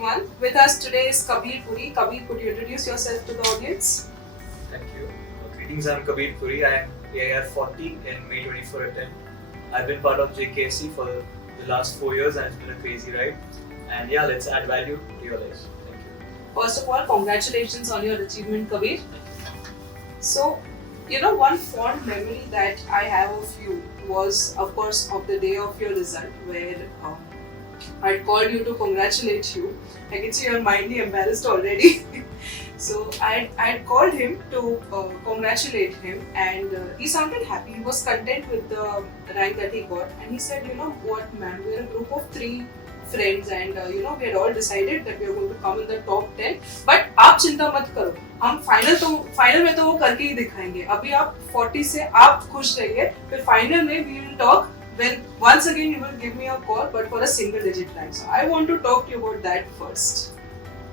everyone. With us today is Kabir Puri. Kabir, could you introduce yourself to the audience? Thank you. Greetings, I'm Kabir Puri. I am AIR 40 in May 24 attempt. I've been part of JKSC for the last 4 years and it's been a crazy ride. And yeah, let's add value to your lives. Thank you. First of all, congratulations on your achievement, Kabir. So, one fond memory that I have of you was, of course, of the day of your result, where I called you to congratulate you. I can see you're mildly embarrassed already. So I called him to congratulate him, and he sounded happy. He was content with the rank that he got, and he said, what, man, we're a group of 3 friends, and we had all decided that we are going to come in the top 10. But आप चिंता मत करो, हम final में तो वो करके ही दिखाएंगे. अभी आप 40 से आप खुश रहिए, फिर फाइनल में we will talk when once again you will give me a call, but for a single digit rank. So I want to talk to you about that first.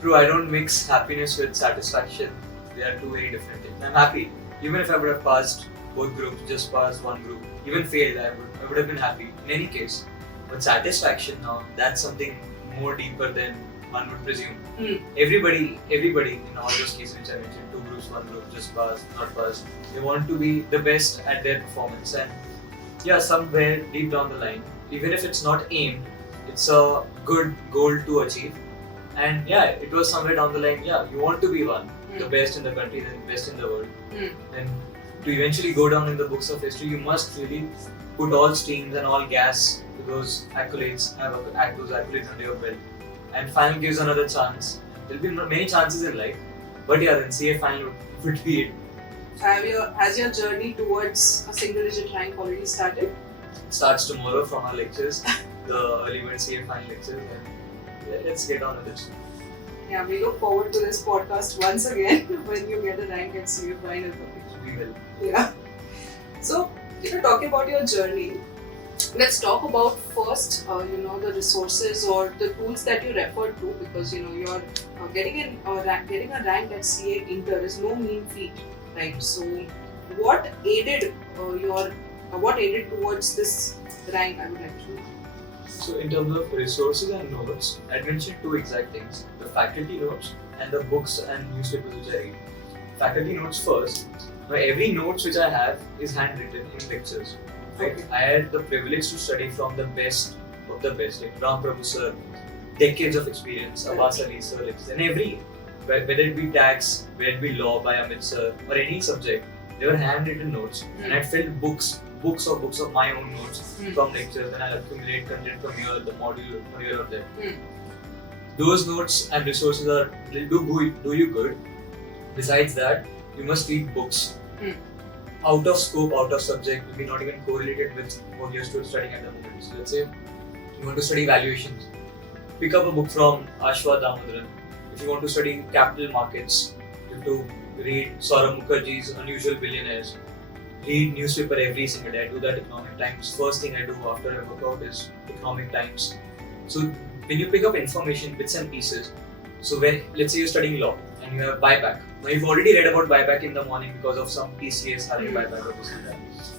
True, I don't mix happiness with satisfaction. They are 2 very different things. I'm happy. Even if I would have passed both groups, just passed one group, even failed, I would have been happy in any case. But satisfaction now, that's something more deeper than one would presume. Everybody in all those cases which I mentioned, 2 groups, 1 group, just passed, not passed, they want to be the best at their performance. And yeah, somewhere deep down the line, even if it's not aimed, it's a good goal to achieve. And yeah, it was somewhere down the line, yeah, you want to be one, the best in the country, the best in the world. And to eventually go down in the books of history, you must really put all streams and all gas to those accolades, have those accolades under your belt. And final gives another chance. There'll be many chances in life, but yeah, then CA final would be it. Has your journey towards a single digit rank already started? It starts tomorrow from our lectures, the early bird CA final lectures. And yeah, let's get on with it. Yeah, we look forward to this podcast once again when you get a rank at CA final. We will. Yeah. So, talking about your journey, let's talk about first, the resources or the tools that you refer to, because you're getting a rank at CA Inter is no mean feat, right? So, what aided towards this rank? I would like to know. So, in terms of resources and notes, I mentioned 2 exact things: the faculty notes and the books and newspapers which I read. Faculty notes first. Now, every notes which I have is handwritten in lectures. Right? Okay. I had the privilege to study from the best of the best, like Ram Prabhu sir, decades of experience, Abbas Ali sir, and whether it be tax, whether it be law by Amit sir, or any subject, they were handwritten notes, and I filled books of my own notes from lectures, and I accumulate content from here, the module from here or there. Those notes and resources do you good. Besides that, you must read books. Out of scope, out of subject, maybe not even correlated with what you're studying at the moment. So let's say you want to study valuations, pick up a book from Ashwa Damodaran. If you want to study capital markets, you have to read Saurabh Mukherjee's Unusual Billionaires. Read newspaper every single day. I do that Economic Times. First thing I do after I work out is Economic Times. So when you pick up information, bits and pieces, so when, let's say you're studying law and you have buyback. Now you've already read about buyback in the morning because of some TCS having buyback or this and that.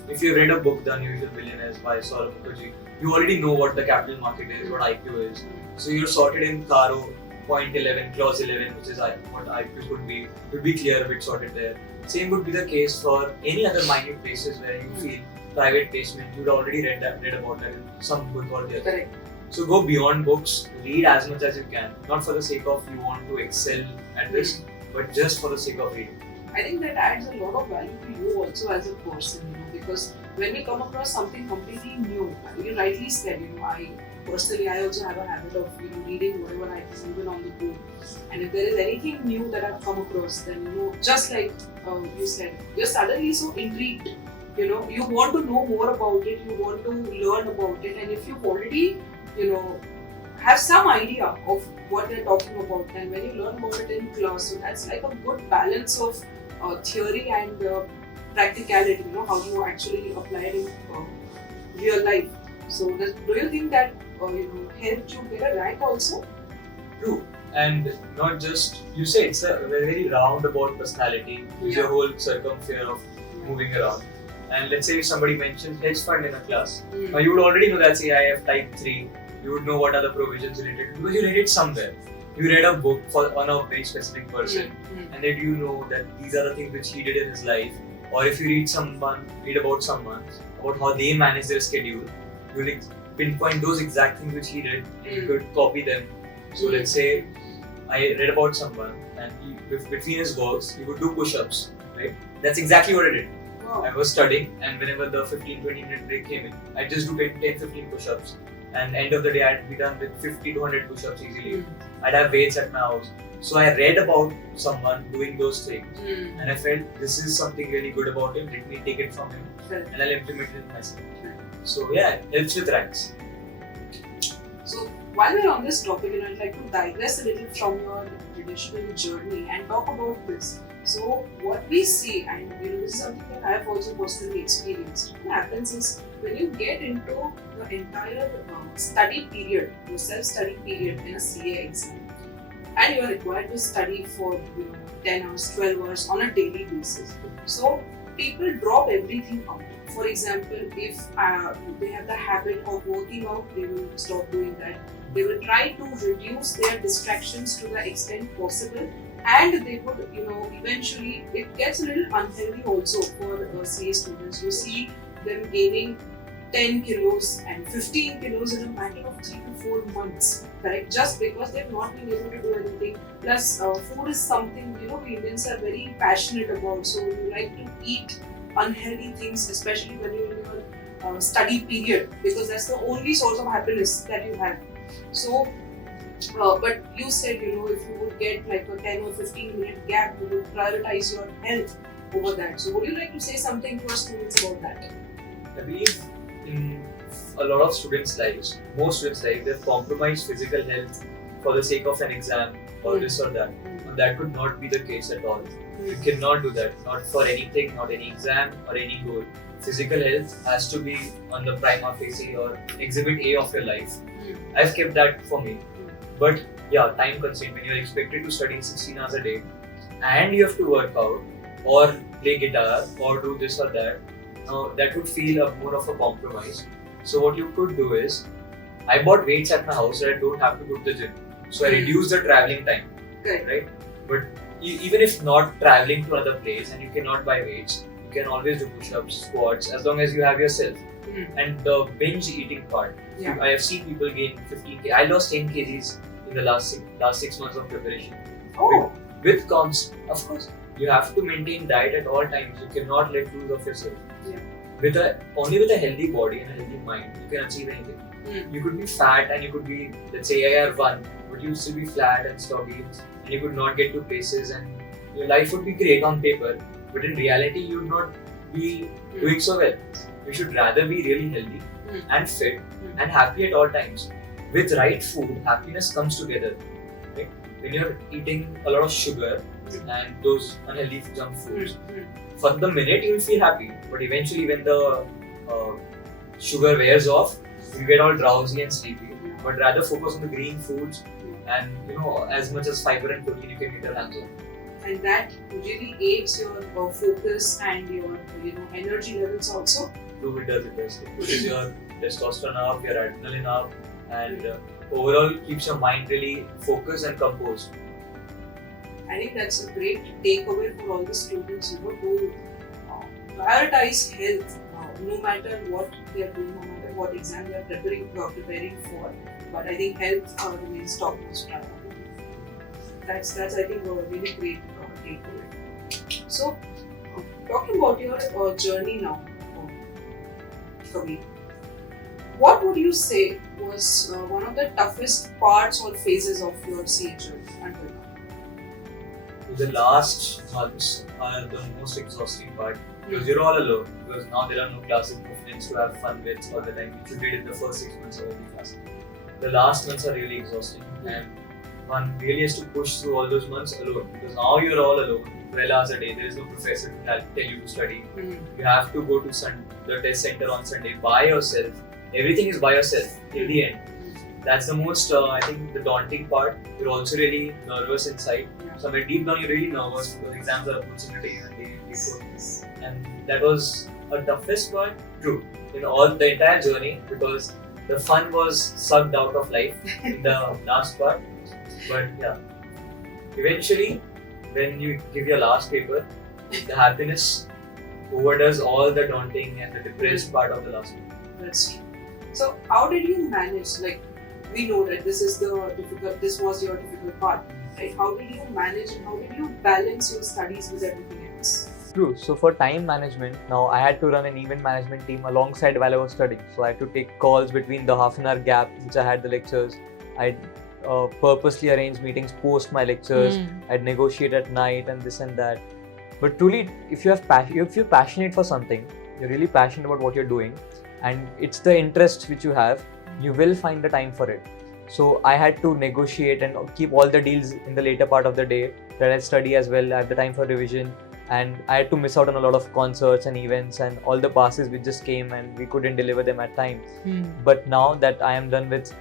If you've read a book, The Unusual Billionaires by Saurabh Mukherjee, you already know what the capital market is, what IQ is. So you're sorted in Caro, point 11, clause 11, which is what IQ could be. You'd be clear a bit sorted there. Same would be the case for any other minute places where you feel private placement. You'd already read about that in some book or the other. Correct. So go beyond books, read as much as you can. Not for the sake of you want to excel at this, but just for the sake of reading. I think that adds a lot of value to you also as a person, because when we come across something completely new, you rightly said, I also have a habit of reading whatever I can, even on the go. And if there is anything new that I've come across, then just like you said, you're suddenly so intrigued. You want to know more about it, you want to learn about it, and if you've already have some idea of what they're talking about, and when you learn about it in class, so that's like a good balance of theory and practicality, how you actually apply it in real life. So do you think that helped you get a rank also? True. And not just, you say it's a very roundabout personality, it's your whole circumference of moving around. And let's say if somebody mentions hedge fund in a class, you would already know that's AIF type 3, you would know what are the provisions related to, because you read it somewhere. you read a book on a very specific person, and then you know that these are the things which he did in his life. Or if you read about someone, about how they manage their schedule, you will pinpoint those exact things which he did, and you could copy them. So let's say I read about someone, and between his works, he would do push-ups, right? That's exactly what I did. Wow. I was studying, and whenever the 15-20 minute break came in, I'd just do 10-15 push-ups. And end of the day, I'd be done with 50 to 100 push-ups easily. I'd have weights at my house. So I read about someone doing those things, and I felt this is something really good about him. Let me take it from him, and I'll implement it myself. So yeah, it helps with ranks. So while we're on this topic, I'd like to digress a little from your traditional journey and talk about this. So what we see, and this is something that I have also personally experienced. What happens is when you get into the entire study period, your self-study period in a CA exam, and you are required to study for 10 hours, 12 hours on a daily basis. So people drop everything out. For example, if they have the habit of working out, they will stop doing that. They will try to reduce their distractions to the extent possible, and they would, eventually it gets a little unhealthy also for CA students. You see them gaining 10 kilos and 15 kilos in a matter of 3 to 4 months, correct? Just because they've not been able to do anything. Plus, food is something, we Indians are very passionate about. So, we like to eat unhealthy things, especially when you're in your study period, because that's the only source of happiness that you have. So, but you said, if you would get like a 10 or 15 minute gap, you would prioritize your health over that. So, would you like to say something to our students about that? I believe in a lot of students' lives, most students' lives, they've compromised physical health for the sake of an exam or this or that. And that could not be the case at all. You cannot do that, not for anything, not any exam or any goal. Physical health has to be on the prima facie or exhibit A of your life. I've kept that for me. But yeah, time constraint, when you're expected to study 16 hours a day and you have to work out or play guitar or do this or that, that would feel more of a compromise. So what you could do is, I bought weights at my house so I don't have to go to the gym. So I reduced the traveling time, right? But even if not traveling to another place and you cannot buy weights, you can always do push-ups, squats, as long as you have yourself. And the binge eating part, I have seen people gain 15 kg. I lost 10 kgs in the last 6 months of preparation. Oh, with cons, of course, you have to maintain diet at all times. You cannot let loose of yourself. Only with a healthy body and a healthy mind, you can achieve anything. You could be fat and you could be, let's say, AR1, but you would still be flat and stoggy, and you could not get to places, and your life would be great on paper, but in reality, you would not be doing so well. You should rather be really healthy and fit and happy at all times. With right food, happiness comes together. Right? When you're eating a lot of sugar and those unhealthy junk foods, for the minute you will feel happy, but eventually when the sugar wears off, you get all drowsy and sleepy. But rather focus on the green foods and as much as fiber and protein you can get your hands on. And that really aids your focus and your energy levels also. True, it does. It pushes your testosterone up, your adrenaline up, and overall keeps your mind really focused and composed. I think that's a great takeaway for all the students, to prioritize health, no matter what they are doing, no matter what exam they are preparing for. But I think health remains topmost priority. That's I think a really great takeaway. So, talking about your journey now, Kabir, what would you say was one of the toughest parts or phases of your CA journey until now? The last months are the most exhausting part because you're all alone, because now there are no classes, no friends to have fun with all the time, which you did in the first 6 months of every class. The last months are really exhausting, and one really has to push through all those months alone, because now you're all alone, 12 hours a day, there is no professor to tell you to study. You have to go to the test center on Sunday by yourself. Everything is by yourself till the end. That's the most, I think, the daunting part. You're also really nervous inside. Somewhere deep down, you're really nervous because exams are opportunity and day before. And that was a toughest part, true, in all the entire journey, because the fun was sucked out of life in the last part. But yeah, eventually, when you give your last paper, the happiness overdoes all the daunting and the depressed part of the last paper. That's true. So how did you manage? Like, we know that this was your difficult part, right? How did you manage and how did you balance your studies with everything else? True. So for time management, now I had to run an event management team alongside while I was studying. So I had to take calls between the half an hour gap which I had the lectures. I'd purposely arrange meetings post my lectures. I'd negotiate at night and this and that. But truly, if you're passionate for something, you're really passionate about what you're doing, and it's the interest which you have, you will find the time for it. So I had to negotiate and keep all the deals in the later part of the day that I study as well. I have the time for revision. And I had to miss out on a lot of concerts and events and all the passes which just came and we couldn't deliver them at time. But now that I am done with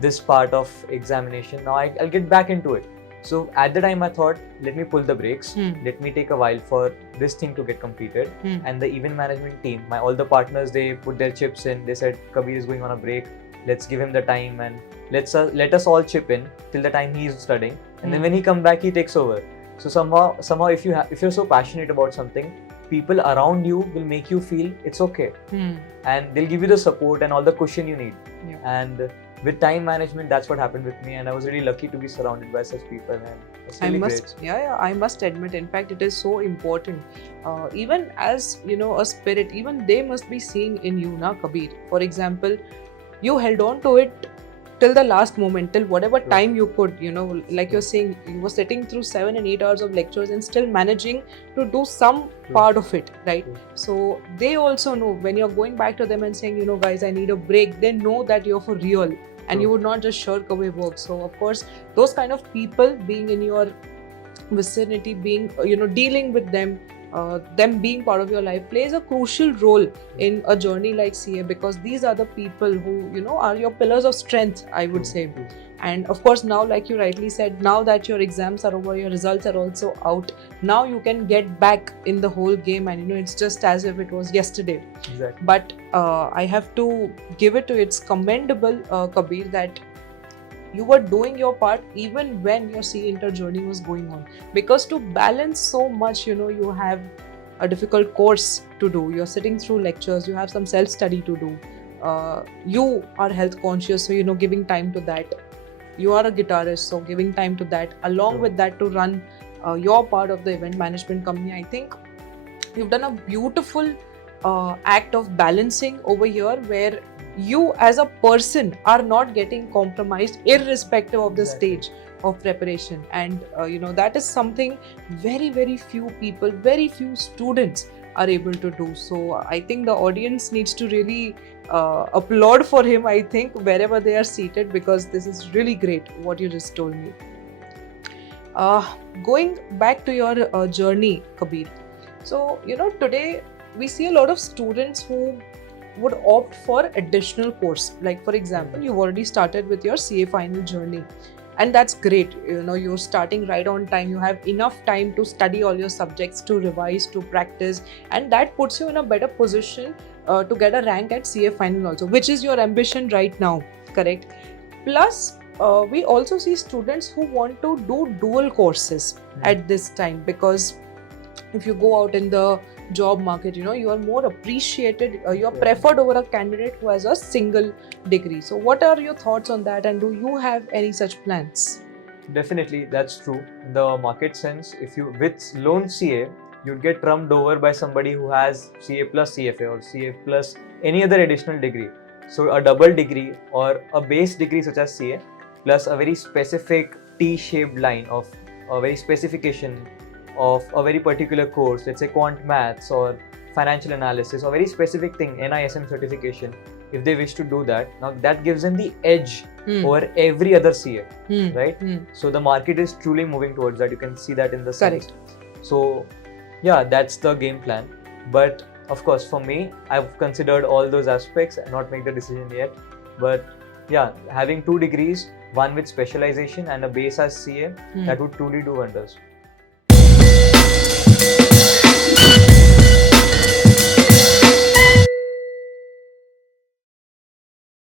this part of examination, now I'll get back into it. So at the time I thought, let me pull the brakes, let me take a while for this thing to get completed. And the event management team, all the partners, they put their chips in. They said, Kabir is going on a break, let's give him the time and let us all chip in till the time he is studying. And then when he comes back, he takes over. So somehow if you're so passionate about something, people around you will make you feel it's okay. And they'll give you the support and all the cushion you need. Yeah. And with time management, that's what happened with me, and I was really lucky to be surrounded by such people, and it's really great. I must admit, in fact, it is so important. Even as a spirit, even they must be seeing in you, na Kabir. For example, you held on to it till the last moment, till whatever time you could, like you're saying, you were sitting through 7 and 8 hours of lectures and still managing to do some part of it, right? So they also know when you're going back to them and saying, guys, I need a break, they know that you're for real and you would not just shirk away work. So of course, those kind of people being in your vicinity, being, dealing with them being part of your life plays a crucial role in a journey like CA, because these are the people who are your pillars of strength, I would say. And of course, now, like you rightly said, now that your exams are over, your results are also out, now you can get back in the whole game, and it's just as if it was yesterday. Exactly. But I have to give it to it's commendable, Kabir, that you were doing your part even when your CA inter journey was going on, because to balance so much, you have a difficult course to do, you're sitting through lectures, you have some self-study to do, you are health conscious, so giving time to that, you are a guitarist, so giving time to that, along with that to run your part of the event management company. I think you've done a beautiful act of balancing over here, where you as a person are not getting compromised irrespective of the stage of preparation. And that is something very, very few people, very few students are able to do. So I think the audience needs to really applaud for him, I think, wherever they are seated, because this is really great what you just told me. Going back to your journey, Kabir. So today we see a lot of students who would opt for additional course. Like for example, you've already started with your CA final journey, and that's great. You're starting right on time, you have enough time to study all your subjects, to revise, to practice, and that puts you in a better position to get a rank at CA final also, which is your ambition right now, correct? Plus we also see students who want to do dual courses at this time, because if you go out in the job market, you are more appreciated, you are preferred over a candidate who has a single degree. So what are your thoughts on that, and do you have any such plans? Definitely, that's true. In the market sense, if you with lone CA, you'd get trumped over by somebody who has CA plus CFA or CA plus any other additional degree. So a double degree or a base degree such as CA plus a very specific T-shaped line of a very specification of a very particular course, let's say quant maths or financial analysis, or very specific thing, NISM certification, if they wish to do that, now that gives them the edge over every other CA, right? So the market is truly moving towards that. You can see that in the sense. So yeah, that's the game plan. But of course, for me, I've considered all those aspects and not make the decision yet. But yeah, having 2 degrees, one with specialization and a base as CA, that would truly do wonders.